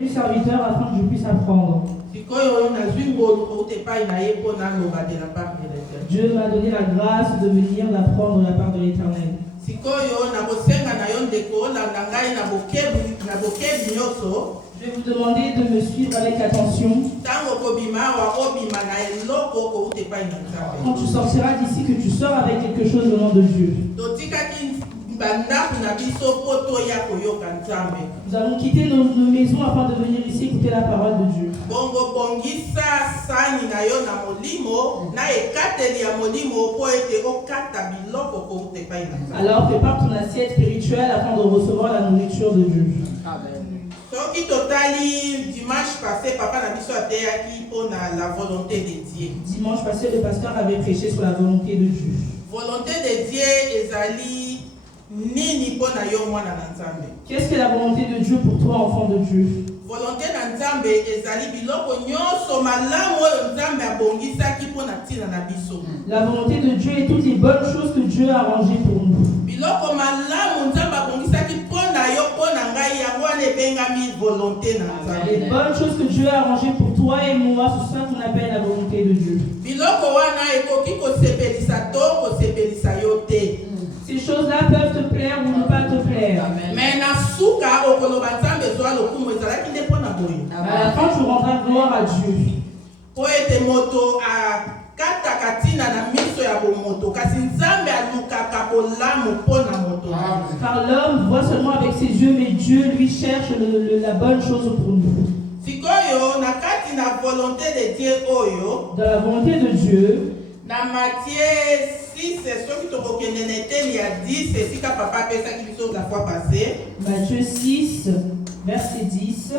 du serviteur afin que je puisse apprendre. Dieu m'a donné la grâce de venir d'apprendre de la part de l'Éternel. Je vais vous demander de me suivre avec attention. Quand tu sortiras d'ici, que tu sors avec quelque chose au nom de Dieu. Nous avons quitté nos maisons afin de venir ici écouter la parole de Dieu. Alors prépare ton assiette spirituelle afin de recevoir la nourriture de Dieu. Amen. Dimanche passé, papa n'a la volonté de Dieu. Dimanche passé, le pasteur avait prêché sur la volonté de Dieu. Volonté de Dieu ezali nini pona yo mwana na Nzambe. Qu'est-ce que la volonté de Dieu pour toi, enfant de Dieu? Volonté na Nzambe ezali biloko nyonso malamu oyo Nzambe abongisaki pona tina na biso. La volonté de Dieu est toutes les bonnes choses que Dieu a arrangées pour nous. Biloko malamu Nzambe abongisaki pona yo pona ngai yango wana ebengami volonté na Nzambe. Les bonnes choses que Dieu a arrangées pour toi et moi, c'est ça qu'on appelle la volonté de Dieu. Biloko wana ekoki kosepelisa to kosepelisa yo te. Ces choses-là peuvent te plaire ou ne pas te plaire. Mais na suka okoloba Nzambe zwa lokumu ezalaki nde pona boye. À la fin, tu rendras gloire à Dieu. Po ete moto akata katina na miso ya bomoto kasi Nzambe alukaka kolamu pona moto. Car l'homme voit seulement avec ses yeux, mais Dieu lui cherche la bonne chose pour nous. Sikoyo na kati na volonté de Dieu oyo. Dans la volonté de Dieu. Na Matthieu 6, soki tokokende na eteni ya 10, esika papa apesaki biso la fois passée. Matthieu 6, verset 10.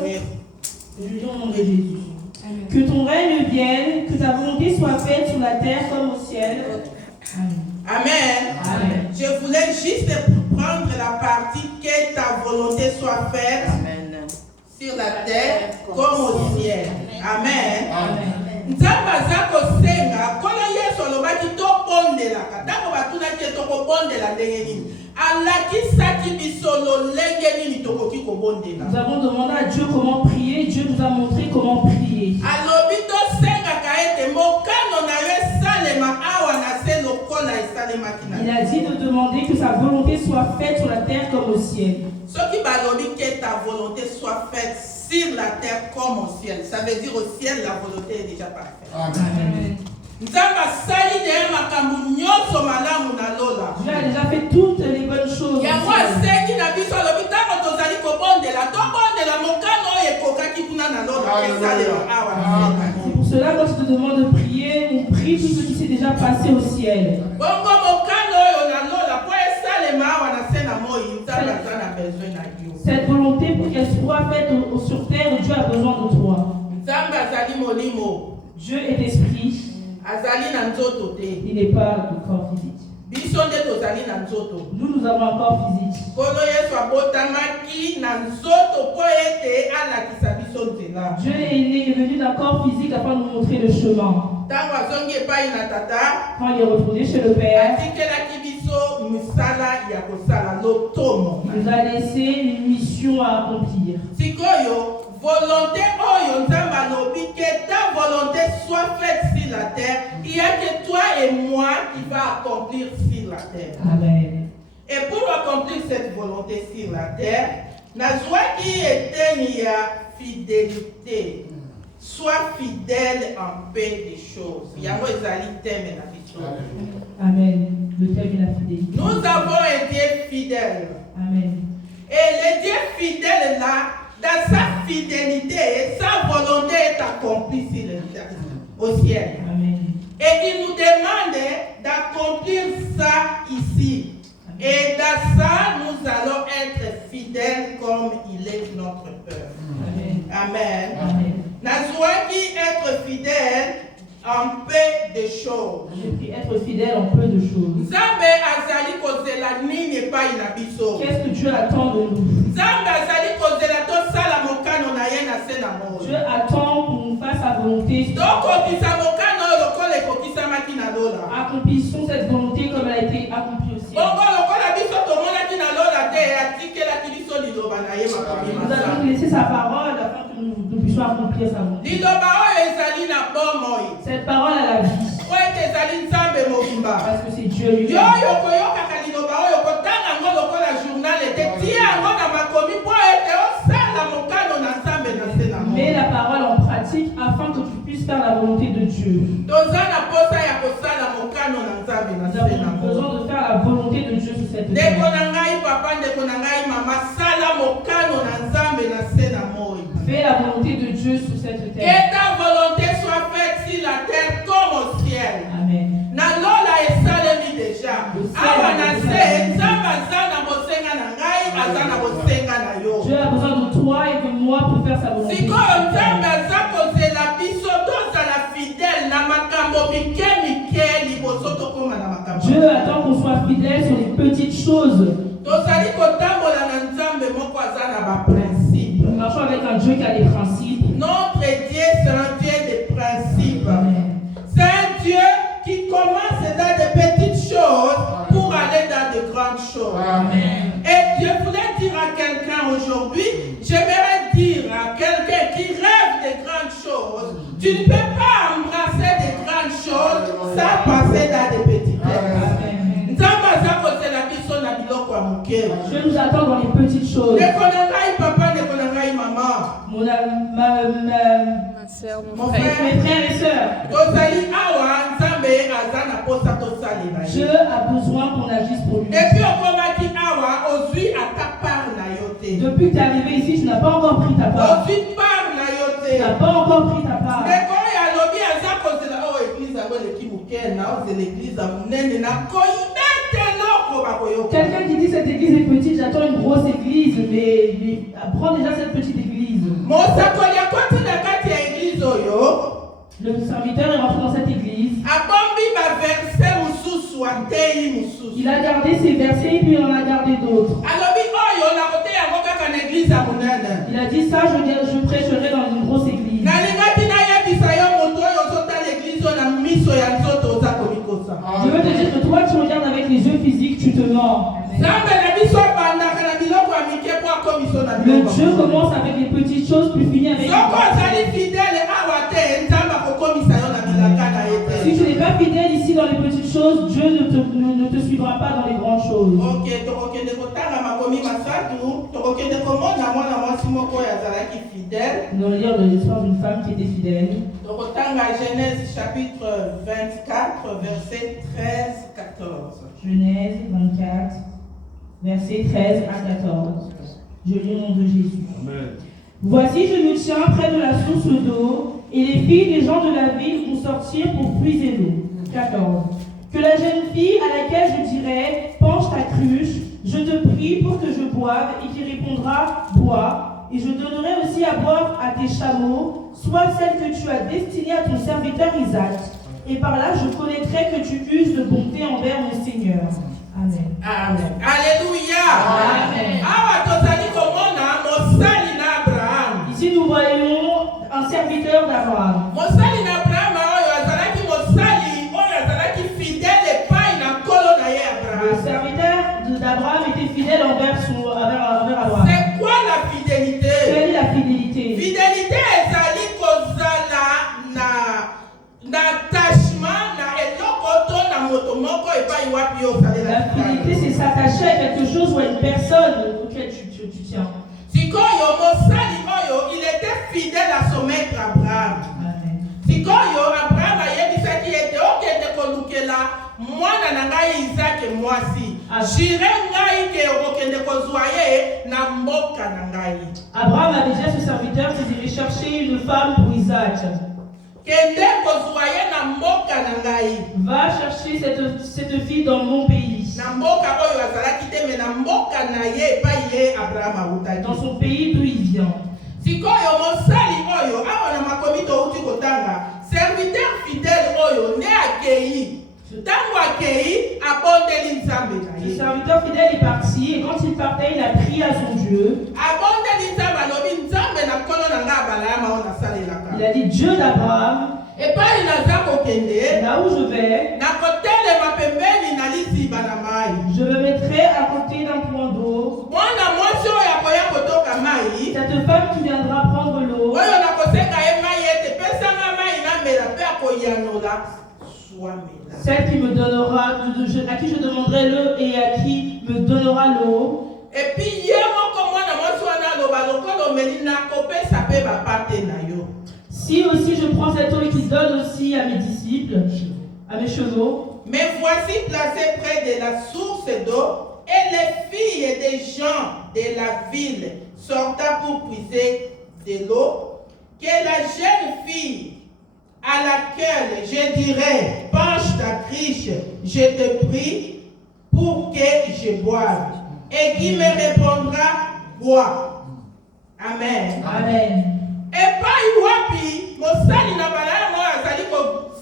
Je lis au nom de Jésus. Amen. Que ton règne vienne, que ta volonté soit faite sur la terre comme au ciel. Amen. Amen. Je voulais juste prendre la partie que ta volonté soit faite. Amen. Sur la terre comme au ciel. Amen. Amen. Nzambe aza kosenga kolo Yesu alobaki tobondelaka ntango batunaki tokobondela ndenge nini alakisaki biso lolenge nini tokoki kobondela. Nous avons demandé à Dieu comment prier. Dieu nous a montré comment prier. Alobi tosengaka ete mokano na yo esalema awa na se lokola esalemaki na. Il a dit de demander que sa volonté soit faite sur la terre comme au ciel. Soki balobi que ta volonté soit faite sur la terre comme au ciel, ça veut dire au ciel la volonté est déjà parfaite. Amen. Nzambe asali de makambo nyonso malamu na lola. Dieu a déjà fait toutes les bonnes choses. Yango asengi na biso alobi ntango tozali kobondela tobondela mokano oyo ekokaki kuna na lola esalema awa na. C'est pour cela quand je te demande de prier, on prie tout ce qui s'est déjà passé au ciel. Bongo mokano oyo na lola po esalema awa na se na moi Nzambe aza na besoin na yo. Cette volonté pour qu'elle soit faite sur terre, Dieu a besoin de toi. Nzambe azali molimo. Dieu est esprit. Azali na nzoto te. Il n'est pas le corps physique. Biso nde tozali na nzoto. Nous avons un corps physique. Kolo Yesu abotamaki na nzoto po ete alakisa biso nzela. Dieu est venu d'un corps physique afin de nous montrer le chemin. Ntango azongi epai na tata. Quand il est retourné chez le Père, atikelaki biso misala ya kosala lotomo. il nous a laissé une mission à accomplir. Sikoyo volonté oyo Nzambe alobi que ta volonté soit faite sur la terre, il y a que toi et moi qui va accomplir sur la terre. Amen. Et pour accomplir cette volonté sur la terre, nazwaki eteni ya fidélité. Sois fidèle en paix des choses. Yango ezali thème na biso. Amen. Le thème est la fidélité. Nous avons un Dieu fidèle. Amen. Et le Dieu fidèle là, dans sa fidélité, sa volonté est accomplie sur le ciel, au ciel. Amen. Et il nous demande d'accomplir ça ici. Et dans ça, nous allons être fidèles comme il est notre peur. Amen. Amen. Amen. Nazouaki être fidèle en peu de choses. J'ai pris être fidèle en peu de choses. Nzambe azali kozela nini epai na biso. Qu'est-ce que Dieu attend de nous? Nzambe azali kozela tosala mokano na ye na se na moi. Dieu attend pour nous faire sa volonté. Tokokisa mokano lokola ekokisamaki na lola. Accomplissons cette volonté comme elle a été accomplie au ciel. Bongo lokola biso tomonaki na lola te atikelaki biso liloba na ye makomi Nous avons masala. laissé sa parole afin que nous puissions accomplir sa volonté. Liloba oyo ezali na bomoi. Cette parole a la vie. Po ete ezali Nzambe mobimba. Parce que c'est Dieu lui-même. Yo yokoyokaka liloba oyo kotanga yango lokola journal ete tia yango na makomi po ete osala mokano na Nzambe na se na mo. Mets la parole en pratique afin que tu puisses faire la volonté de Dieu. Toza na posa ya kosala mokano na Nzambe na Nous se na avons mo. besoin de faire la volonté de Dieu sur cette Ndeko terre. na ngai papa, ndeko na ngai mama, sala mokano na Nzambe na se na moi. Fais la volonté de Dieu sur cette Que terre. ta volonté soit faite sur la terre comme au ciel. Amen. Na lola esalemi déjà. Awa na se Nzambe aza na bosenga na ngai, aza na bosenga na yo. Dieu a besoin de toi et de moi pour faire sa volonté. Sikoyo Nzambe aza kozela biso tozala fidèle na makambo mike mike liboso tokoma na makambo. Dieu attend qu'on soit fidèle sur les petites choses. Tozali kotambola na Nzambe moko aza na ba principe. Nous marchons avec un Dieu qui a des principes. Notre Dieu, c'est un Dieu de principes. Amen. C'est un Dieu qui commence dans de petites choses pour aller dans de grandes choses. Amen. Et je voulais dire à quelqu'un aujourd'hui, j'aimerais dire à quelqu'un qui rêve de grandes choses, tu ne peux pas embrasser de grandes choses sans passer dans de petites. Amen. Dieu nous attend dans les petites choses. Mon frère, Mes frères et sœurs, Dieu a besoin qu'on agisse pour lui. Depuis que tu es arrivé ici, tu n'as pas encore pris ta part. Tu n'as pas encore pris ta part. Quelqu'un qui dit cette église est petite, j'attends une grosse église, mais prends déjà cette petite église. Le serviteur est rentré dans cette église. Il a gardé ses versets et puis il en a gardé d'autres. Il a dit ça, je prêcherai dans une grosse église. Je veux te dire que toi, tu regardes avec les yeux physiques, tu te mens. Le Dieu commence avec les petites choses, puis finit avec les Si tu n'es pas fidèle ici dans les petites choses, Dieu ne te suivra pas dans les grandes choses. Nous allons lire l'histoire d'une femme qui était fidèle. Genèse chapitre 24, verset 13-14. Genèse 24, versets 13 à 14. Je lis au nom de Jésus. Amen. Voici, je me tiens près de la source d'eau, et les filles des gens de la ville vont sortir pour puiser l'eau. 14. Que la jeune fille à laquelle je dirai, penche ta cruche, je te prie pour que je boive, et qui répondra, bois, et je donnerai aussi à boire à tes chameaux, soit celle que tu as destinée à ton serviteur Isaac. Et par là, je connaîtrai que tu uses de bonté envers mon Seigneur. Amen. Amen. Alléluia. Amen. Ici, nous voyons un serviteur d'Abraham. Le serviteur d'Abraham était fidèle envers Abraham. C'est quoi la fidélité? Quelle est la fidélité? Fidélité ezali kozala na attachement na eloko to na moto moko epai wapi yo osalela. La fidélité, c'est s'attacher à quelque chose ou à une personne auquel tu tiens. Sikoyo mosali oyo, il était fidèle à son maître Abraham. Amen. Sikoyo Abraham ayebisaki ete okende kolukela mwana na ngai Isaac mwasi. Jire ngai ke okende kozwa ye na mboka na ngai. Abraham avait déjà ce serviteur qui devait chercher une femme pour Isaac. Kende kozwa ye na mboka na ngai. Va chercher cette fille dans mon pays. Na mboka oyo azalaki te me na mboka na ye epai ye Abraham awutaki. Dans son pays d'où il vient. Sikoyo mosali oyo awa na makomi touti kotanga serviteur fidèle oyo ne akei. Tango akei abondeli nzambe na Le ye. serviteur fidèle est parti et quand il partait, il a prié à son Dieu. Abondeli nzambe alobi nzambe na nkolo na ngai abalama oyo nasalelaka. Il a dit Dieu d'Abraham, Epai naza kokende là où je vais, nakotelema pembeni na liziba na mai. je me mettrai à côté d'un point d'eau. Mwana mwasi oyo akoya kotoka mai Cette femme qui viendra prendre l'eau, oyo glace soit mes larmes. Celle qui me donnera, à qui je demanderai l'eau et à qui me donnera l'eau. Et puis, si aussi je prends cette eau et qu'il donne aussi à mes disciples, à mes chevaux. Mais voici placé près de la source d'eau, et les filles des gens de la ville sortent pour puiser de l'eau, que la jeune fille à laquelle je dirai, penche ta criche, je te prie pour que je boive, et qui me répondra, bois. Amen. Amen. Et pas wapi, mosali na balaya mo azali ko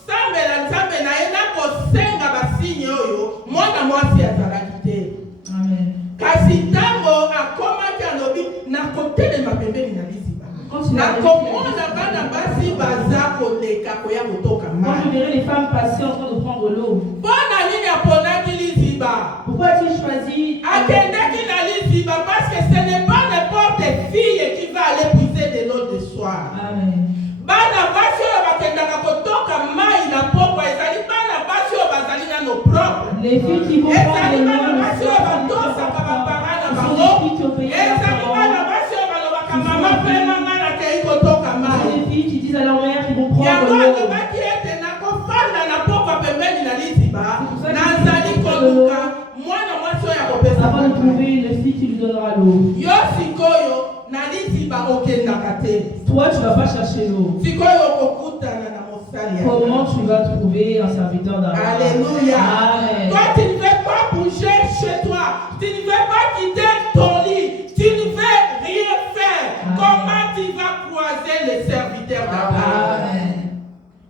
sambela nzambe na ye na ko senga basinyi oyo mwana mwasi azalaki te. Amen. Kasi ntango akomaki alobi nakotelema pembeni na liziba. Nakomona bana basi baza koleka koya kotoka mai. Quand je verrai les femmes passer en train de prendre l'eau. Bona nini aponaki liziba? Pourquoi as-tu choisi akendaki na liziba? Parce que ce n'est pas n'importe fille qui va aller puiser de l'eau de soir. Amen. Bana basi oyo bakendaka kotoka mai na pokwa ezali bana basi oyo bazali nano propre. Les filles qui vont prendre ezali l'eau. bana basi oyo batosaka bapara na bango. Ezali bana basi oyo balobaka mama mpe mama nakei kotoka mai. Les filles qui disent à leur mère qu'ils vont prendre yango l'eau. alobaki ete nakofanda na pokwa pembeni na liziba nazali koluka mwana mwasi oyo akopesa. Avant de trouver une fille qui lui donnera l'eau. Yo sikoyo na liziba okendaka te. Toi, tu ne vas pas chercher l'eau. Sikoyo okokutana na mosali. Comment tu vas trouver un serviteur d'Abraham? Alléluia. Amen. Toi, tu ne veux pas bouger chez toi. Tu ne veux pas quitter ton lit. Tu ne veux rien faire. Amen. Comment tu vas croiser les serviteurs d'Abraham? Amen.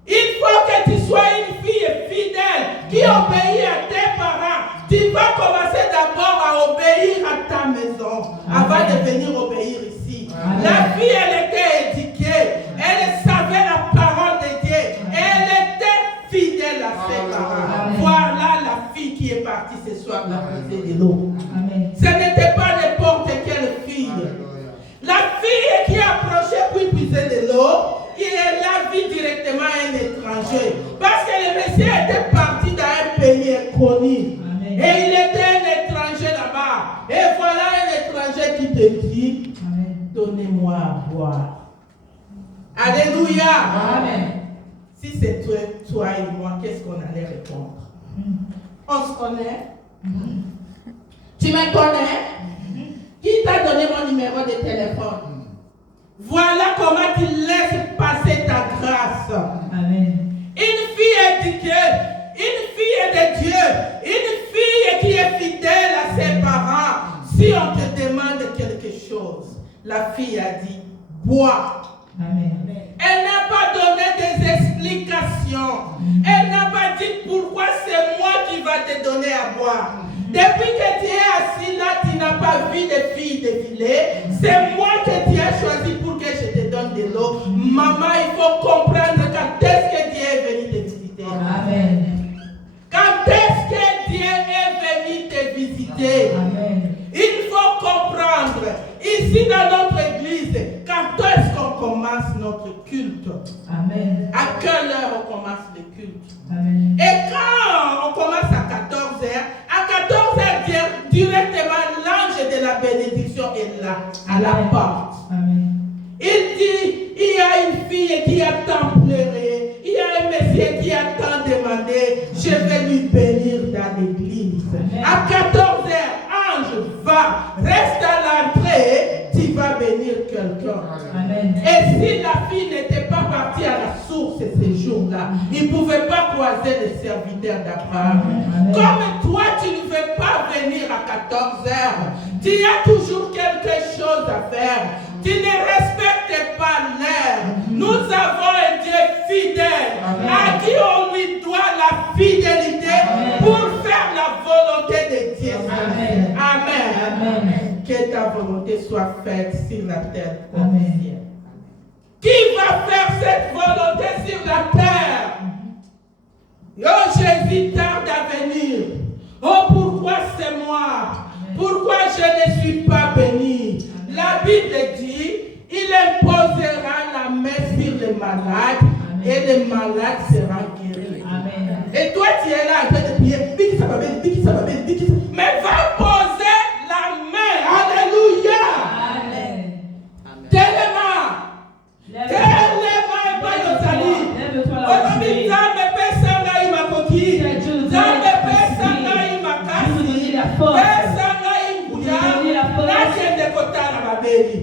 Il faut que tu sois une fille fidèle qui obéit à tes parents. Tu vas commencer d'abord à obéir à ta maison avant de venir obéir ici. Amen. La fille, elle était éduquée. Elle savait la parole de Dieu. Elle était fidèle à ses parents. Amen. Voilà la fille qui est partie ce soir la puiser de l'eau. Amen. Ce n'était pas n'importe quelle fille. La fille qui approchait pour puiser de l'eau, elle a vu directement un étranger. Parce que le Messie était parti dans un pays inconnu. Amen. Et il était un étranger là-bas. Et voilà un étranger qui te dit, Amen. donnez-moi à boire. Alléluia. Amen. Si c'est toi et moi, qu'est-ce qu'on allait répondre? On se connaît? Tu me connais? Qui t'a donné mon numéro de téléphone? Voilà comment tu laisses passer ta grâce. Amen. Une fille éduquée, une fille de Dieu, une fille qui est fidèle à ses parents. Si on te demande quelque chose, la fille a dit, bois. Amen. Elle n'a pas donné des explications. Elle n'a pas dit pourquoi c'est moi qui va te donner à boire. Depuis que tu es assis là, tu n'as pas vu de filles défiler. C'est moi que tu as choisi pour que je te donne de l'eau. Maman, il faut comprendre quand est-ce que Dieu est venu te visiter. Amen. Quand est-ce que Dieu est venu te visiter. Amen. Il faut comprendre. Ici dans notre église, quand est-ce qu'on commence notre culte? Amen. À quelle heure on commence le culte? Amen. Et quand on commence à 14h, à 14h directement l'ange de la bénédiction est là, à la porte. Amen. Il dit, il y a une fille qui a tant pleuré, il y a un monsieur qui a tant demandé, je vais lui bénir dans l'église. À 14h, ange va, reste à l'entrée, tu vas bénir quelqu'un. Amen. Et si la fille n'était pas partie à la source ces jours-là, il ne pouvait pas croiser les serviteurs d'Abraham. Comme toi, tu ne veux pas venir à 14h, tu as toujours quelque chose à faire. Tu ne respectes pas l'heure. Nous avons un Dieu fidèle. Amen. À qui on lui doit la fidélité. Amen. Pour faire la volonté de Dieu. Amen. Amen. Amen. Que ta volonté soit faite sur la terre comme au ciel. Qui va faire cette volonté sur la terre? Oh Jésus tarde à venir. Oh pourquoi c'est moi? Pourquoi je ne suis pas béni? La Bible dit, il imposera la main sur les malades. Amen. Et les malades seront guéris. tu es là en train de prier, mais va poser la main. Alléluia. Amen. Tellement. Lève-toi là où tu es.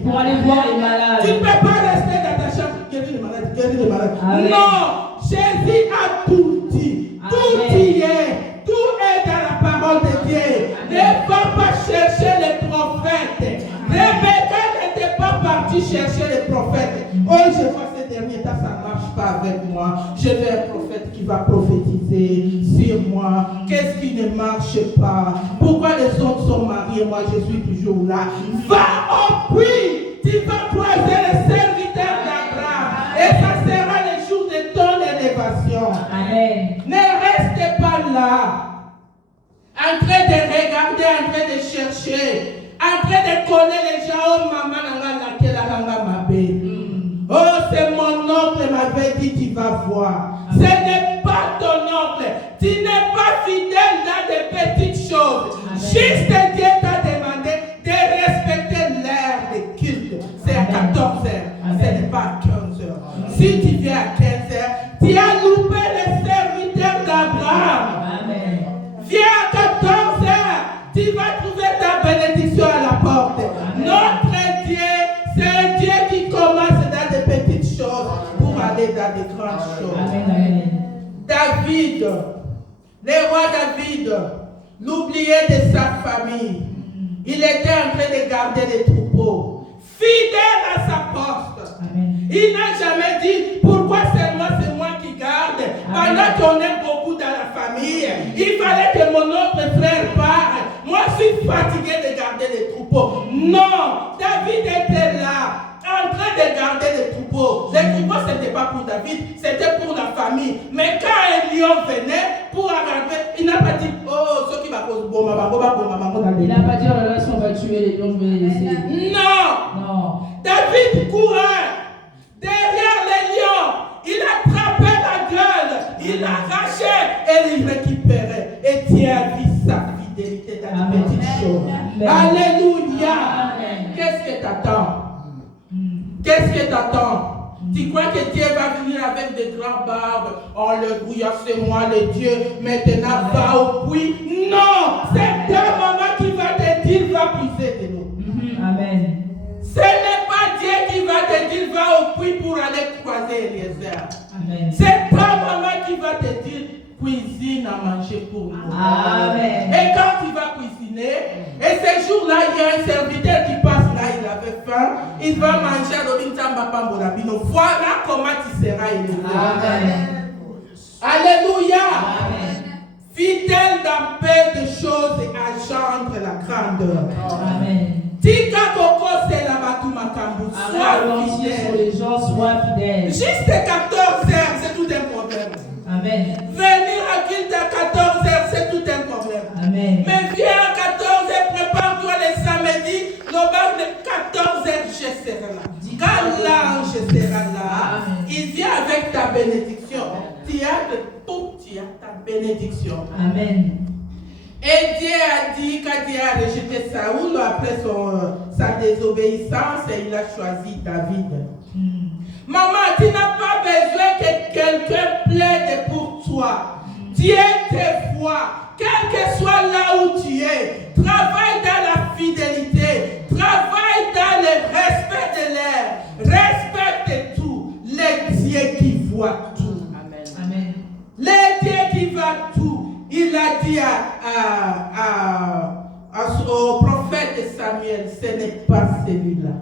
Pour aller voir les malades. Tu ne peux pas rester dans ta chambre, guérir les malades. Amen. Non, Jésus a tout dit. Tout y est. Tout est dans la parole de Dieu. Amen. Ne va pas chercher les prophètes. Rebecca n'était pas partie chercher les prophètes. Oh, je vois ces derniers temps, ça ne marche pas avec moi. Je veux un prophète qui va prophétiser sur moi. Qu'est-ce qui ne marche pas? Pourquoi les autres sont mariés? Moi, je suis toujours là. Va au puits. Tu vas croiser les serviteurs d'Abraham. Et ça sera le jour de ton élévation. Amen. Ne restez pas là. En train de regarder, en train de chercher. En train de connaître les gens. Oh, maman, oh, c'est mon oncle m'avait dit, tu vas voir. Ce n'est pas ton oncle. Tu n'es pas fidèle dans des petites choses. Amen. Juste Dieu t'a demandé de respecter l'heure de culte. C'est à 14h. Ce n'est pas à 15h. Si tu viens à 15h, tu as loupé les serviteurs d'Abraham. Amen. Viens à 14h. Tu vas trouver ta bénédiction à la porte. Notre Dieu, c'est un Dieu qui commence dans des petites choses pour aller dans des grandes choses. Amen. David, le roi David, l'oublié de sa famille, il était en train de garder les troupeaux, fidèle à sa poste. Amen. Il n'a jamais dit pourquoi seulement c'est moi qui garde. Pendant qu'on est beaucoup dans la famille, il fallait que mon autre frère parte. Moi, je suis fatigué de garder les troupeaux. Non, David était là, en train de garder les troupeaux. Les troupeaux, ce n'était pas pour David, c'était pour la famille. Mais quand un lion venait pour arranger, il n'a pas dit, oh, ce qui va causer bon, Il n'a pas dit, oh là là, si on va tuer les lions, je vais les laisser. Non. Non. David courait derrière les lions. Il attrapait la gueule, il arrachait et il récupérait. Et Dieu a vu sa fidélité dans les petites choses. Alléluia. Qu'est-ce que t'attends? Qu'est-ce que t'attends? Tu crois que Dieu va venir avec des grands barbes? Alléluia, c'est moi le Dieu. Maintenant, va au puits. Non, c'est ta maman qui va te dire, va puiser de l'eau. Amen. Ce n'est pas Dieu qui va te dire, va au puits pour aller croiser Eliezer. Amen. C'est ta maman qui va te dire, cuisine à manger pour nous. Amen. Et quand tu vas cuisiner, et ce jour-là, il y a un serviteur qui passe là, il avait faim, il va manger à l'Obintamba Pambolabino. Voilà comment tu seras élevé. Amen. Alléluia. Amen. Fidèle dans peu de choses et engendre la grandeur. Amen. Tika Koko c'est la Batumakambu. Sois fidèle sur les gens, sois fidèle. Juste 14h, c'est tout un problème. Amen. Venir à culte à 14h, c'est tout un problème. Amen. Mais viens à 14h, prépare-toi le samedi, le bar de 14h, je serai là. Quand l'ange sera là, il vient avec ta bénédiction. Tu as de tout, tu as ta bénédiction. Amen. Et Dieu a dit, quand Dieu a rejeté Saoul, après sa désobéissance, il a choisi David. Maman, tu n'as pas besoin que quelqu'un plaide pour toi. Dieu te voit. Quel que soit là où tu es, travaille dans la fidélité, travaille dans le respect de l'air, respecte tout. Le Dieu qui voit tout. Amen. Amen. Le Dieu qui voit tout. Il a dit au prophète Samuel, ce n'est pas celui-là.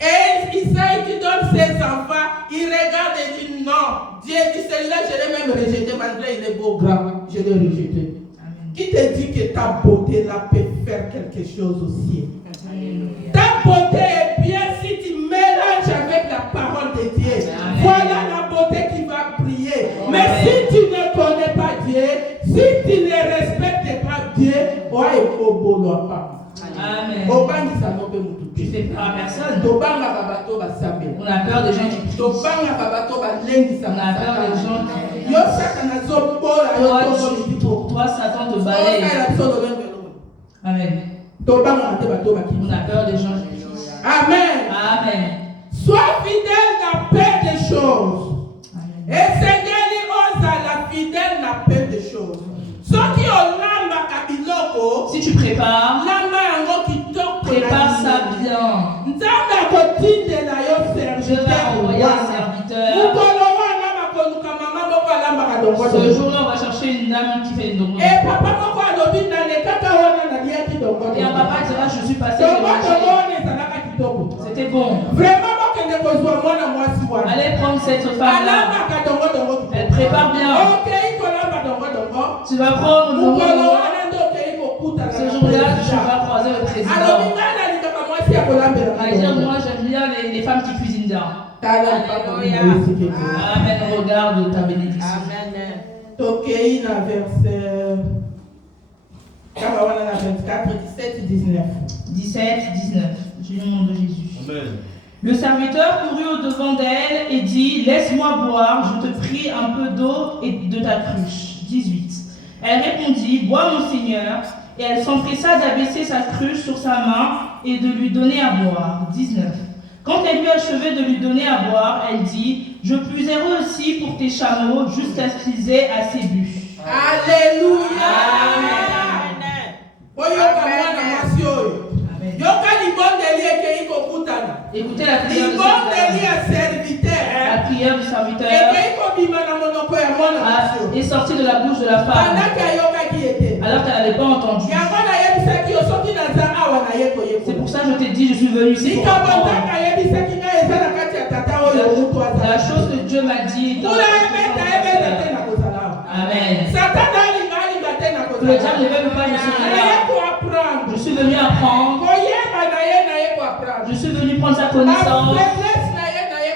Et Isaïe qui donne ses enfants, il regarde et dit non. Dieu dit celui-là, je l'ai même rejeté, malgré il est beau, grand, je l'ai rejeté. Amen. Qui te dit que ta beauté là peut faire quelque chose aussi? Amen. Ta beauté est bien si tu mélanges avec la parole de Dieu. Amen. Voilà la beauté qui va briller. Amen. Mais si tu ne connais pas Dieu, si tu ne respectes pas Dieu, ouais, il faut pas. Amen. Tu sais pas personne. On a peur des gens qui On a peur des gens Pour toi, Satan te balaye. Amen. On a peur des gens. Amen. Amen. Sois fidèle dans la paix des choses. Amen. Et Seigneur, il ose la fidèle dans la paix des choses. Ceux qui ont l'âme à Kabiloko, si tu prépares, prépare ça bien. Je vais envoyer un serviteur. Ce jour-là, on va chercher une dame qui fait une dongo. Et un papa dira, je suis passé chez le marché. C'était bon. Allez prendre cette femme-là. Elle prépare bien. Tu vas prendre le dongo. Ce jour-là, tu vas croiser le président. Elle dit, moi, j'aime bien les femmes qui cuisinent bien. Alléluia. Amen. Regarde ta bénédiction. Amen. Tokeïna, verset 24, 17, 19. 17, 19. J'ai le nom de Jésus. Amen. Le serviteur courut au-devant d'elle et dit, laisse-moi boire, je te prie un peu d'eau et de ta cruche. 18. Elle répondit, bois mon Seigneur. Et elle s'empressa d'abaisser sa cruche sur sa main et de lui donner à boire. 19. Quand elle eut achevé de lui donner à boire, elle dit, je puiserai aussi pour tes chameaux jusqu'à ce qu'ils aient assez bu. Alléluia. Écoutez la prière du serviteur. Est sortie de la bouche de la femme alors qu'elle n'avait pas entendu. C'est pour ça que je t'ai dit, je suis venu ici pour apprendre. La chose que Dieu m'a dit. Amen. Le diable ne veut pas, je suis venu apprendre. Je suis venu prendre sa connaissance.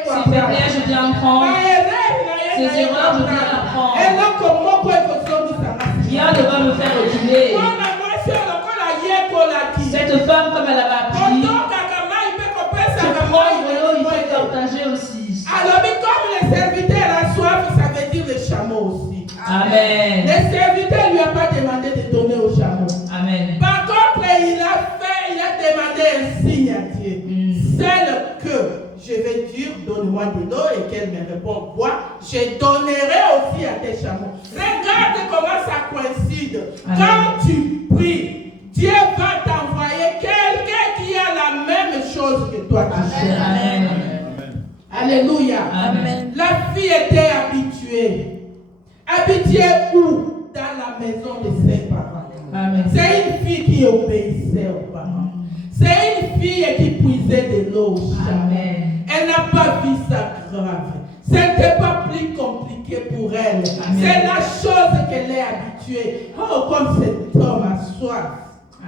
Ses faiblesses, je viens apprendre. Ses erreurs, je viens apprendre. Rien ne va me faire reculer. Cette femme, comme elle avait appris, se prendre de l'eau, il faut partager aussi. Alors, comme le serviteur a soif, ça veut dire le chameau aussi. Amen. Le serviteur ne lui a pas demandé de donner au chameau. Amen. Par contre, il a demandé un signe à Dieu. Celle que je vais dire, donne-moi de l'eau et qu'elle me répond, bois, je donnerai aussi à tes chameaux. Regarde comment ça coïncide. Amen. Quand tu pries, Dieu va t'envoyer quelqu'un qui a la même chose que toi. Amen. Alléluia. Amen. La fille était habituée. Habituée où? Dans la maison de ses parents. Amen. C'est une fille qui obéissait aux parents. C'est une fille qui puisait de l'eau au chameau. Elle n'a pas vu ça grave. Ce n'était pas plus compliqué pour elle. C'est la chose qu'elle est habituée. Oh, comme cet homme a soif.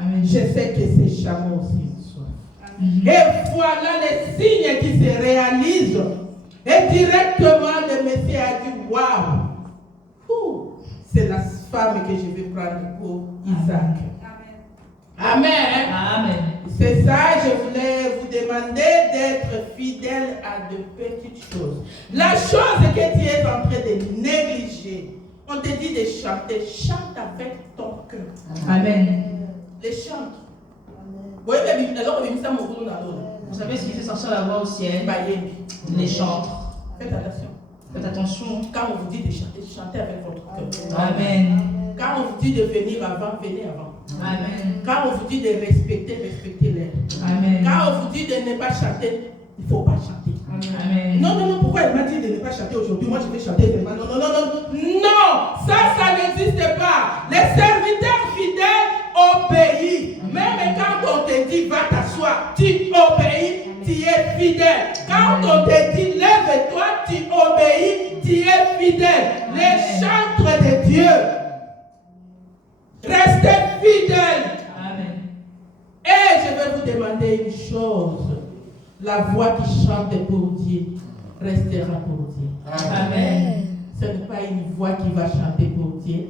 Amen. Je sais que ces chameaux aussi ont soif. Et voilà les signes qui se réalisent. Et directement, le Messie a dit, waouh, c'est la femme que je vais prendre pour Isaac. Amen. Amen. C'est ça, je voulais vous demander d'être fidèle à de petites choses. La chose que tu es en train de négliger, on te dit de chanter, chante avec ton cœur. Amen. Les chants. Vous savez ce qui fait sortir la voix au ciel? Les chantres. Faites attention. Faites attention. Quand on vous dit de chanter, chantez avec votre cœur. Amen. Quand on vous dit de venir avant, venez avant. Amen. Quand on vous dit de respecter, respectez-les. Amen. Quand on vous dit de ne pas chanter, il ne faut pas chanter. Amen. Non, non, non, pourquoi elle m'a dit de ne pas chanter aujourd'hui? Moi, je vais chanter vraiment. Non, non, non, non. Non, ça n'existe pas. Les serviteurs fidèles obéissent. Même quand on te dit va t'asseoir, tu obéis, tu es fidèle. Quand on te dit lève-toi, tu obéis, tu es fidèle. Les chantres de Dieu, restez fidèles. Amen. Et je vais vous demander une chose. La voix qui chante pour Dieu restera pour Dieu. Amen. Ce n'est pas une voix qui va chanter pour Dieu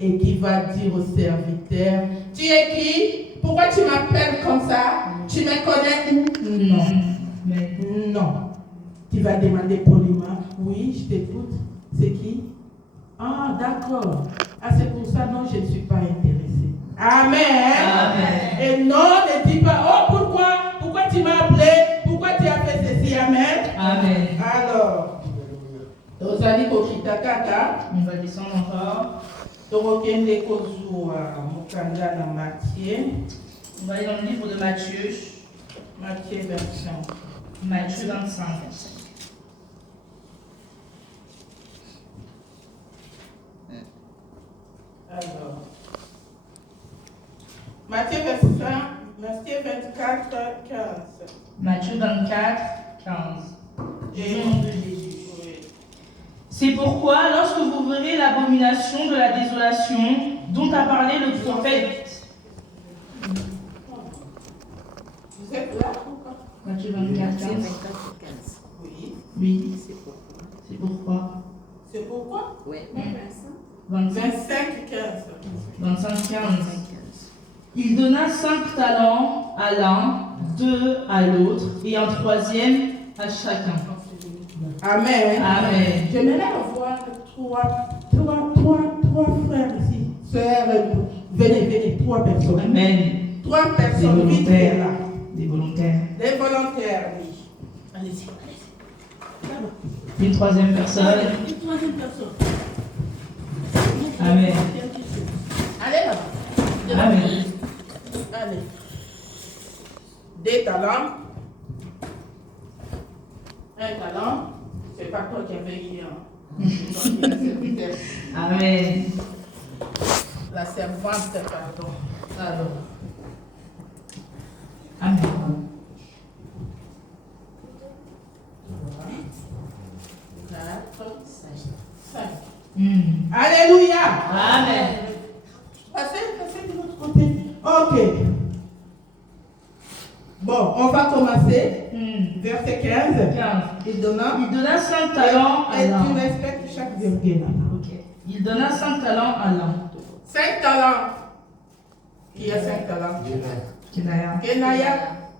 et qui va dire au serviteur, tu es qui? Pourquoi tu m'appelles comme ça? Tu me connais où? Non. Non. Tu vas demander poliment, oui, je t'écoute. C'est qui? Ah, d'accord. Ah, c'est pour ça, non, je ne suis pas intéressée. Amen. Amen. Et non, ne dis pas, oh, pourquoi tu m'as appelé? Pourquoi tu as fait ceci? Amen. Amen. Alors, Rosali Kokitakaka. On va descendre encore. Torokende Kozua Mukanda na Matthieu. On va aller dans le livre de Matthieu. Matthieu version. Matthieu 25. Alors, Matthieu 24, 15. Matthieu 24, 15. Et Nom de Jésus. oui. C'est pourquoi, lorsque vous verrez l'abomination de la désolation dont a parlé le prophète. Vous êtes là ou pas? Matthieu 24, 15. Oui. Oui. C'est pourquoi. C'est pourquoi. C'est pourquoi? Oui, 25, 25, 15. 25, 15. Il donna 5 talents à l'un, 2 à l'autre, et un troisième à chacun. Amen. Amen. J'aimerais avoir trois frères ici. Sœurs, venez, 3 personnes. Amen. 3 Des personnes, vite fait volontaires. là. Des volontaires. Les volontaires, oui. Allez-y. Là-bas. Une troisième personne. Une troisième personne. Amen. Allez là-bas. Amen. Allez. 2 talents. 1 talent. C'est pas toi qui avais eu un. Amen. La servante, pardon. Alors. Amen. 4, 5. Hmm. Alléluia. Amen. Passez de l'autre côté. Ok. Bon, on va commencer. Verset 15. 15. Il donna. Il donna 5 talents à Et tu l'un. respectes chaque virgule. Ok. Il donna 5 talents à l'un. 5 talents. Qui a 5 talents? Kenaya. Kenaya,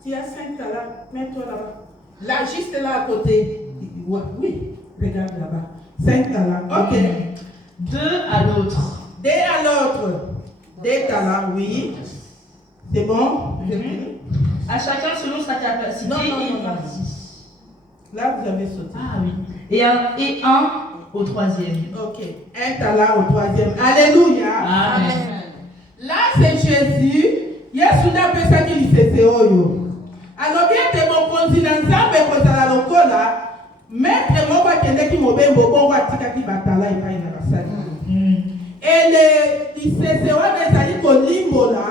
tu as 5 talents. Mets-toi là-bas. Là, juste là à côté. Oui, regarde là-bas. 5 talents. Ok. 2 à l'autre. 2 à l'autre. 2 talents, oui. C'est bon? À chacun selon sa capacité Non, et une non. partie. Là, vous avez sauté. Ah oui. Et un au troisième. Ok. 1 talent au troisième. Alléluia. Amen. Là, c'est Jésus. Yesu n'a pas ça qu'il s'est fait. Alors, bien que mon continent, ça me cause à la locola. Maître, moi, je vais te dire que bon, va tika ki batala et pas une basali. Et les CCO des alliés Kolimbo là,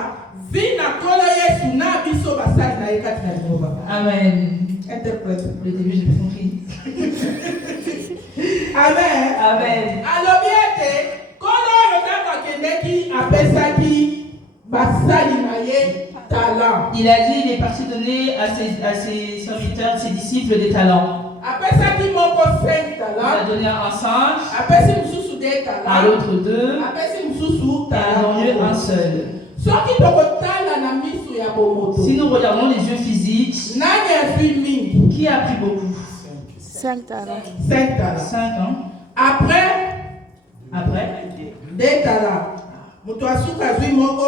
vina kola Yesu na biso basali na ekati na Jehova. Amen. Interprète. Au début, j'ai pas compris. Amen. Amen. Alors, bien que, kola yota qui appelle ça qui basali na ye talent. Il a dit, il est parti donner à ses serviteurs, ses disciples des talents. Après ça, qui manque 5 Il a talents. donné à un 5, Après, c'est une sous des talents. à l'autre 2, Après, c'est une sous et à l'envieux un seul. Ce qui peut retard la misu ya bomoto. Si nous regardons les yeux physiques, Nani a vu mingi? qui a pris beaucoup? 5 talents. 5 talents. 5 ans. Après, 2 talents. Mutu asuka zui moko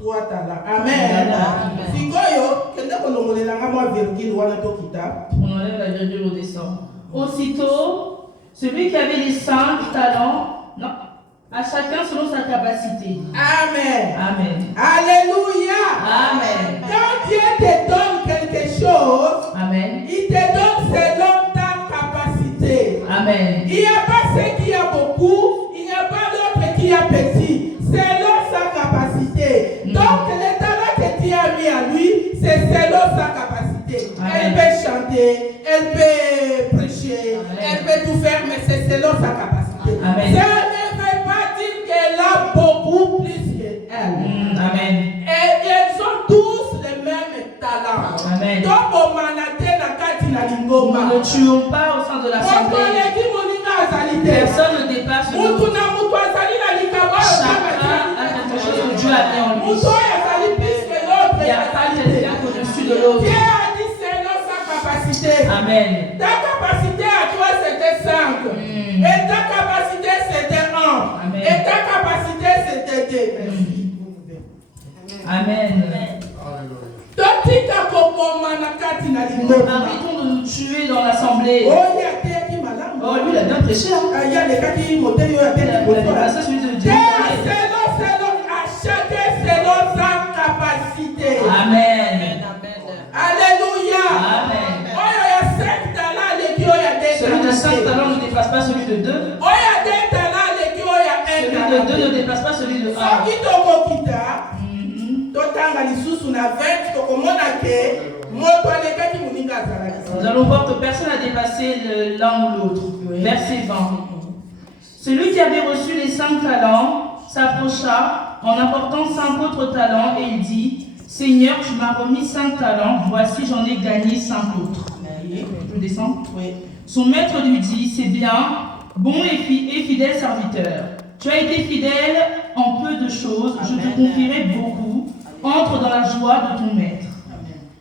3 talents. Amen. Amen. Sikoyo, kende kolongolela nga mwa virgule wana tokita. On enlève la virgule au descend. Aussitôt, celui qui avait les 5 talents, non, à chacun selon sa capacité. Amen. Amen. Alléluia. Amen. Quand Dieu te donne quelque chose, Amen. il te donne selon ta capacité. Amen. Il n'y a pas ce qui a beaucoup, il n'y a pas l'autre qui a petit. Selon sa capacité. Donc, le talent que tu as mis à lui, c'est selon sa capacité. Amen. Elle peut chanter, elle peut prêcher, Amen. elle peut tout faire, mais c'est selon sa capacité. Amen. Ça ne veut pas dire qu'elle a beaucoup plus qu'elle. Amen. Et ils ont tous les mêmes talents. Amen. Donc, au manaté, na kati na lingomba. Nous ne tuons pas au sein de l'assemblée. Personne ne dépasse le Chacun autre. Chacun a quelque chose que Dieu a mis en lui. Il n'y a pas quelqu'un au-dessus de l'autre. Dieu a dit selon sa capacité. Amen. Ta capacité à toi c'était 5. Et ta capacité c'était 1. Amen. Totika komoma na kati na lingomba. Arrêtons de nous tuer dans l'assemblée. Oya teki malamu. Oh, lui, il a bien prêché. Hein. Il y a des cas qui moteli oya Il a teki dépassé kosola. celui de Dieu. Selon, à chacun selon sa capacité. Amen. Alléluia. Amen. Oya ya 5 talents leki oya 2 Celui de 5 talents ne dépasse pas celui de 2. Oya 2 talents leki oya 1 Celui talent. de 2 ne dépasse pas celui de 1. Soki tokokita totanga lisusu na 20 tokomona ke moto alekaki moninga azalaki. Nous allons voir que personne n'a dépassé l'un ou l'autre. Verset 20. Celui qui avait reçu les 5 talents s'approcha en apportant 5 autres talents et il dit, Seigneur, tu m'as remis 5 talents, voici j'en ai gagné 5 autres. Je descends. Oui. Son maître lui dit, c'est bien, bon et fidèle serviteur. Tu as été fidèle en peu de choses, je te confierai beaucoup. Entre dans la joie de ton maître.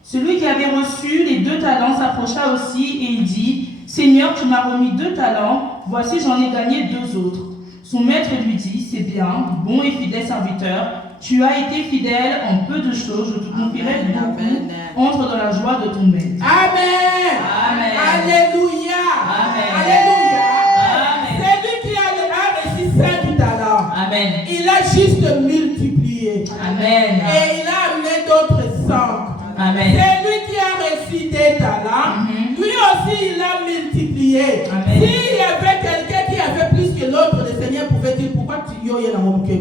Celui qui avait reçu les 2 talents s'approcha aussi et il dit, Seigneur, tu m'as remis 2 talents, voici j'en ai gagné 2 autres. Son maître lui dit, c'est bien, bon et fidèle serviteur, tu as été fidèle en peu de choses, je te confierai beaucoup. Entre dans la joie de ton maître. Amen. Amen. Alléluia. Amen. Alléluia. Amen. C'est lui qui a reçu 5 talents. Amen. Il a juste multiplié. Amen. Et il a amené d'autres 5. Amen. C'est lui qui a reçu des talents. Lui aussi, il a multiplié. Amen. S'il y avait quelqu'un qui avait plus que l'autre, le Seigneur pouvait dire pourquoi tu y es dans mon cœur.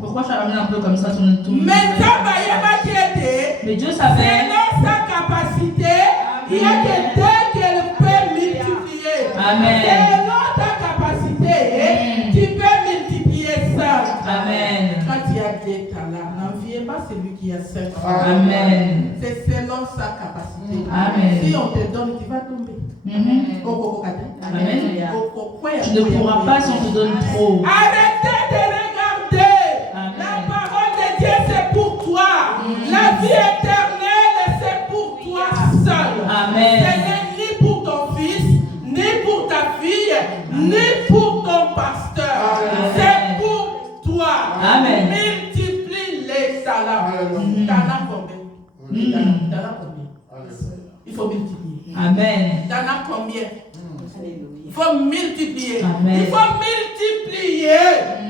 Pourquoi tu as ramené un peu comme ça ton Mais Dieu savait. Selon sa capacité, il y a quelqu'un qu'elle peut multiplier. Amen. Selon ta capacité, tu peux multiplier ça. Amen. Quand tu as des talents, n'enviez pas celui qui a 5 talents. Amen. C'est selon sa capacité. Amen. Si on te donne, tu vas tomber. Amen. Tu ne pourras pas si on te donne trop. Arrêtez de regarder. La parole de Dieu, c'est pour toi. La vie éternelle, c'est pour toi seul. Amen. Ce n'est ni pour ton fils, ni pour ta fille, ni pour ton pasteur. C'est pour toi. Amen. Multiplie les talents. Talents combien? Talents combien? Il faut multiplier. Amen. Talents combien? Il faut multiplier. Amen. Il faut multiplier.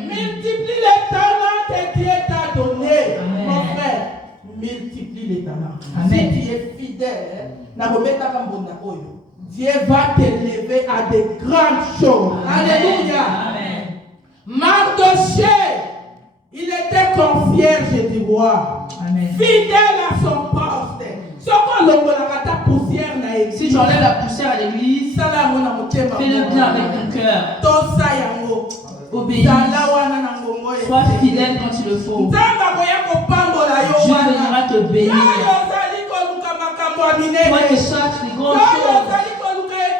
Multiplie les talents que Dieu t'a donnés. Amen. Mon frère, multiplie les talents. Amen. Si tu es fidèle, Dieu va t'élever à de grandes choses. Alléluia. Amen. Mardochée, il était concierge du roi. Amen. Fidèle à son poste. Si tu enlèves la poussière à l'église, fais-le bien avec ton cœur. Obéis. Sois fidèle quand il le faut. Dieu viendra te bénir. Toi qui cherches les grosses choses, toi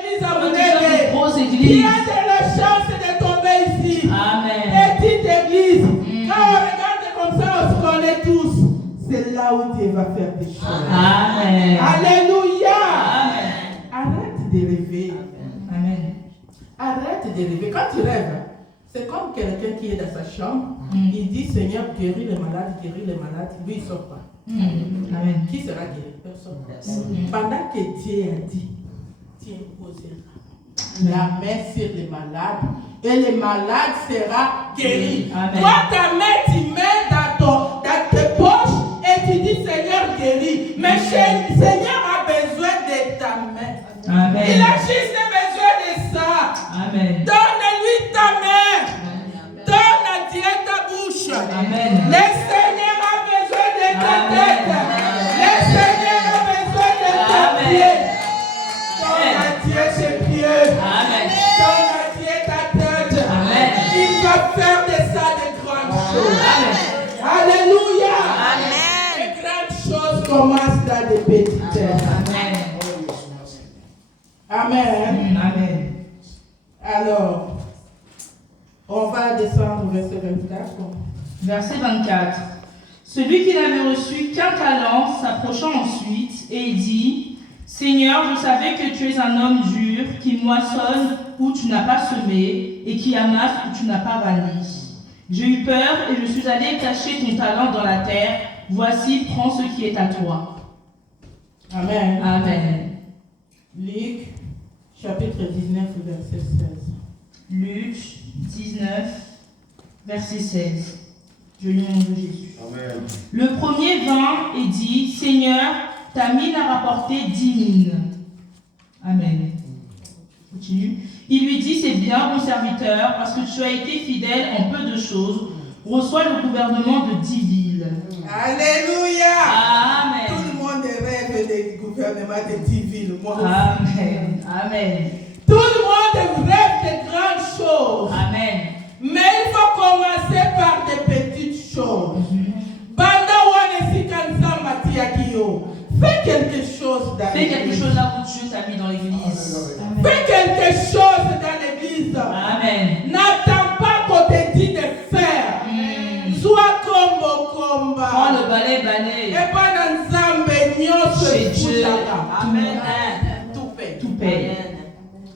qui cherches les grosses églises. Il y a de la chance de tomber ici. Amen. Petite église. Quand on regarde comme ça, on se connaît tous. C'est là où Dieu va faire des choses. Amen. Alléluia. Amen. Arrête de rêver. Amen. Arrête de rêver. Quand tu rêves, c'est comme quelqu'un qui est dans sa chambre. Il dit Seigneur, guéris les malades, guéris les malades. Lui, il ne sort pas. Amen. Qui sera guéri? Personne. Pendant que Dieu a dit, Dieu posera la main sur les malades et les malades seront guéris. Amen. Toi, ta main, tu mets dans tes poches et tu dis Seigneur, guéris. Mais Seigneur a besoin de ta main. Amen. Il a juste besoin de ça. Amen. Donne-lui ta main. Donne à Dieu ta bouche. Amen. Le Seigneur a besoin de ta tête. Le Seigneur a besoin de ta pied. Donne à Dieu ses pieds. Amen. Donne à Dieu ta tête. Amen. Il va faire de ça de grandes choses. Amen. Alléluia. Amen. Les grandes choses commencent dans des petites. Amen. Amen. Amen. Alors, on va descendre au verset 24. Verset 24. Celui qui n'avait reçu qu'un talent s'approcha ensuite et il dit, Seigneur, je savais que tu es un homme dur, qui moissonne où tu n'as pas semé et qui amasse où tu n'as pas vanné. J'ai eu peur et je suis allé cacher ton talent dans la terre. Voici, prends ce qui est à toi. Amen. Amen. Luc, chapitre 19, verset 16. Luc 19, verset 16. Je lis au nom de Jésus. Amen. Le premier vint et dit, Seigneur, ta mine a rapporté 10 mines. Amen. Continue. Il lui dit, c'est bien, mon serviteur, parce que tu as été fidèle en peu de choses, reçois le gouvernement de 10 villes. Alléluia. Amen. Tout le monde rêve du gouvernement de 10 villes. Moi aussi. Amen. Amen. Tout le monde rêve de grandes choses. Amen. Mais il faut commencer par des petites choses. Banda wane sikanza matiakio. Fais quelque chose dans Fais quelque l'église. chose là où Dieu t'a mis dans l'église. Fais quelque chose dans l'église. Amen. N'attends pas qu'on te dise de faire. Sois combo comba. Prends le balai. Et pas dans Zambé, nyonso Chez Dieu, efutaka. Amen. Tout paye. Tout paye.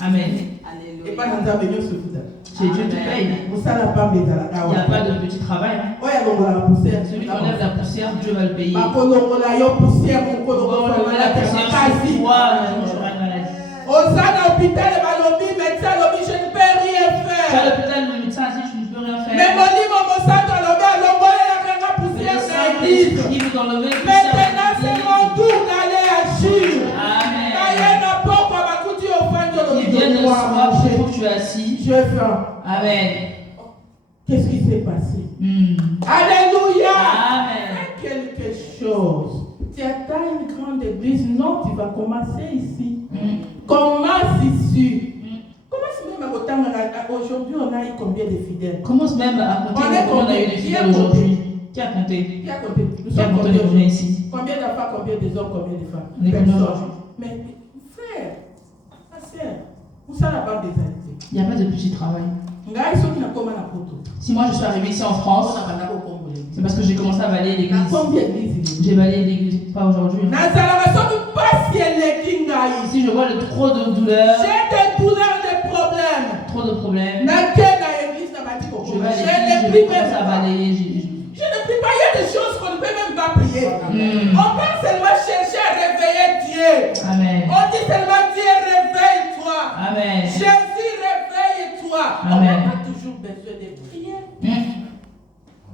Amen. Et pas dans Zambé, nyonso efutaka. Chez Dieu, tout paye. Vous savez pas mes Il n'y a pas de petit travail. Hein. Oh, il y a la poussière. Celui qui enlève la poussière, Dieu va le payer. Bakolongola yo poussière, mon Bon, kolongola la poussière sur toi, tu auras une maladie. Au sein de l'hôpital, le médecin, je ne peux rien Tu as faire. l'hôpital, le médecin a dit, tu ne peux rien faire. Mais mon livre, mon centre, la poussière dans l'église. Il veut t'enlever la Maintenant, c'est poussière. mon tour d'aller agir. Amen. Il vient de soir, il faut que tu es assis. Je fais. Amen. Qu'est-ce qui s'est passé? Alléluia. Amen. Fais quelque chose. Tu attends une grande église. Non, tu vas commencer ici. Commence ici. Commence même à autant. Aujourd'hui, on a eu combien de fidèles? Commence même à compter On est combien on a eu de fidèles aujourd'hui. Qui a compté? Qui a compté? Nous Qui a sommes compté combien combien ici? Combien d'enfants, combien d'hommes, combien de femmes? On est combien aujourd'hui? Mais frère, ma soeur, où ça la part des alité? Il n'y a pas de petit travail. Si moi je suis arrivé ici en France, c'est parce que j'ai commencé à balayer l'église. J'ai balayé l'église, pas aujourd'hui. Si je vois trop de douleurs, J'ai des douleurs, des problèmes. trop de problèmes, je vais à l'église, je commence à balayer. Je ne prie pas, il y a des choses qu'on ne peut même pas prier. On peut seulement chercher à réveiller Dieu. Amen. On dit seulement Dieu, réveille-toi. Amen. Jésus, réveille-toi. On Amen. n'a pas toujours besoin de prier.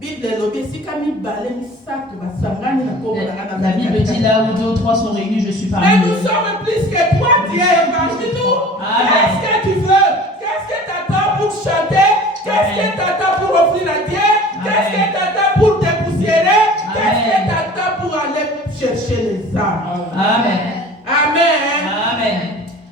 Bible si La Bible dit là où 2 ou 3 sont réunis, je suis parmi mais eux. nous sommes plus que toi, Dieu est parmi nous. Amen. Qu'est-ce que tu veux? Qu'est-ce que tu attends pour chanter? Qu'est-ce que tu attends pour offrir à Dieu? Qu'est-ce que tu attends pour te poussiérer? Qu'est-ce que tu attends pour aller chercher les âmes? Amen. Amen. Amen.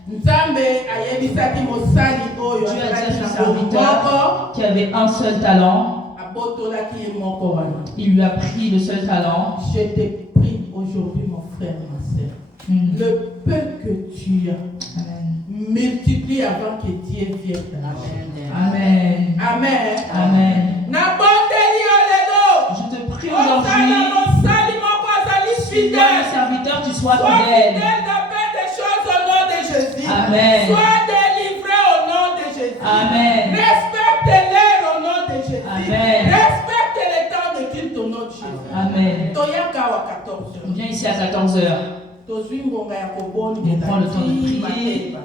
Nzambe ayebisaki mosali oyo Dieu a dit à azalaki son na serviteur qui avait un seul talent, abotolaki ye moko wana. il lui a pris le seul talent. Je te prie aujourd'hui, mon frère, ma soeur, le peu que tu as, Amen. multiplie avant que Dieu vienne dans la vie. Amen. Amen. Amen. Nabondeli oledo. Je te prie Osala aujourd'hui, mosali moko azali si toi, le fidèle. serviteur, tu sois Sois fidèle. fidèle dans peu de choses au nom de Jésus. Amen. Sois délivré au nom de Jésus. Amen. Respecte-les au nom de Jésus. Amen. Respecte les temps de culte au nom de Jésus. Amen. Toyaka wa 14 On heures. vient ici à 14 heures. Tozwi ngonga ya kobonga On prend le temps de prier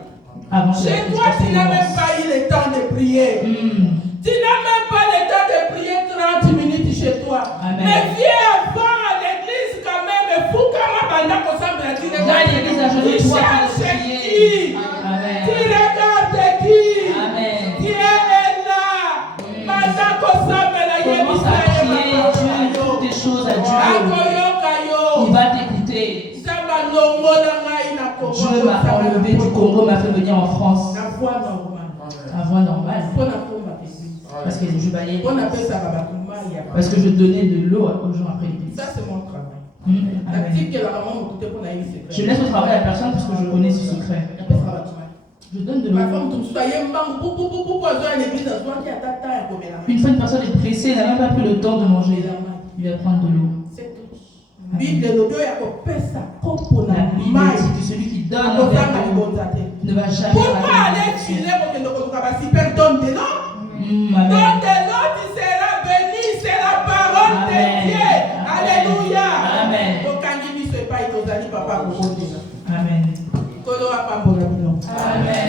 avant de Chez toi, tu n'as même pas eu le temps de prier. Tu n'as même pas le temps de prier 30 minutes chez toi. Amen. Mais viens avant à l'église quand même. Fou comme banda kosambe la tine. Viens à l'église à genoux, Tu toi, pour cherches prier. qui? Amen. Tu regardes qui? Amen. Dieu est là. Banda kosambe la Commence à prier Dieu, toutes tes choses à Dieu. Akoyoka yo. Il va t'écouter. Samba longola ngai na Congo. Dieu m'a enlevé du Congo, m'a fait venir en France. Na voix normale. À voix normale. Mpona komba église. Parce que je balayais. Mpona pesaka bato mai ya. Parce que je donnais de l'eau aux gens après l'église. Ça c'est mon travail. Amen. Je laisse au travail la personne parce que je connais ce secret. Je donne de l'eau. Une fois une personne est pressée, elle n'a même pas pris le temps de manger. Il va prendre de l'eau. La Bible dit que celui qui donne un verre d'eau ne va jamais Pourquoi rater aller la filer bénédiction. pour que le super donne de l'eau? Donne de l'eau, tu seras papa kokotenga. Amen. Kolo apambola bino. Amen.